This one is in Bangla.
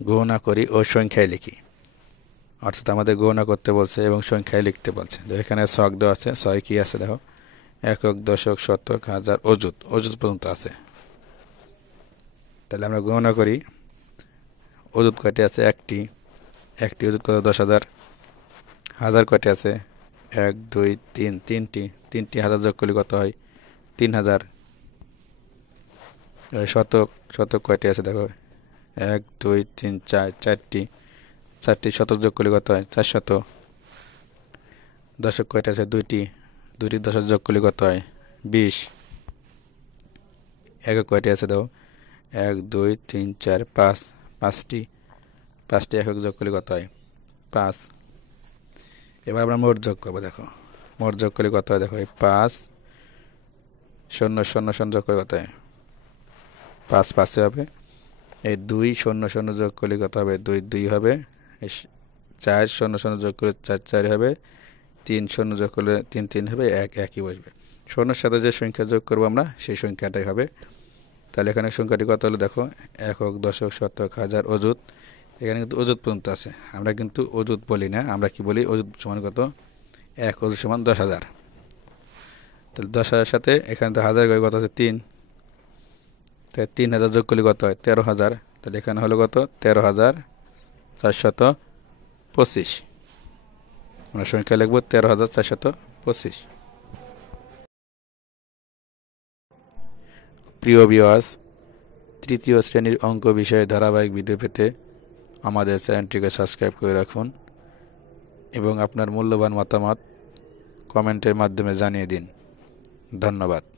গণনা করি ও সংখ্যায় লিখি। অর্থাৎ আমাদের গণনা করতে বলছে এবং সংখ্যায় লিখতে বলছে। তো এখানে ছক দেওয়া আছে, ছয় কি আছে দেখো, একক, দশক, শতক, হাজার, অযুত, অযুত পর্যন্ত আছে। তাহলে আমরা গণনা করি, অযুত কয়টি আছে? একটি। একটি অযুত কত? 10,000। হাজার কয়টি আছে? 1, 2, 3, তিনটি। তিনটি হাজার যোগ করলে কত হয়? 3,000। শতক, শতক কয়টি আছে দেখো, 1, 2, 3, 4, চারটি। চারটি শতক যোগ করলে কত হয়? 400। দশক কয়টি আছে? দুইটি। দুইটি দশক যোগ করলে কত হয়? 20। একক কয়টি আছে দেখো, 1, 2, 3, 4, 5, পাঁচটি। পাঁচটি একক যোগ করলে কত হয়? 5। এবার আমরা মোট যোগ করবো, দেখো মোট যোগ করলে কত হয়? দেখো এই 5 শূন্য শূন্য শূন্য যোগ করলে কত হয়? 5 5 হবে। এই 2 শূন্য শূন্য যোগ করলে কত হবে? 2 2 হবে। 4 শূন্য শূন্য যোগ করলে 4 4 হবে। 3 শূন্য যোগ করলে 3 3 হবে। 1 1ই বসবে। শূন্যর সাথে যে সংখ্যা যোগ করবো আমরা, সেই সংখ্যাটাই হবে। তাহলে এখানে সংখ্যাটি কত হলো দেখো, একক, দশক, শতক, হাজার, অযুত। এখানে কিন্তু অযুত পর্যন্ত আছে। আমরা কিন্তু অযুত বলি না, আমরা কি বলি? অযুত সমান কত? 1 অযুত সমান 10,000। তাহলে 10,000 সাথে এখানে তো হাজার কত আছে? 3। তাই 3,000 যোগ করলে কত হয়? 13,000। তাহলে এখানে হলো কত? 13,425। আমরা সংখ্যা লিখবো 13,425। প্রিয় ভিউয়ার্স, তৃতীয় শ্রেণীর অঙ্ক বিষয়ে ধারাবাহিক ভিডিও পেতে আমাদের চ্যানেলটিকে সাবস্ক্রাইব করে রাখুন এবং আপনার মূল্যবান মতামত কমেন্টের মাধ্যমে জানিয়ে দিন। ধন্যবাদ।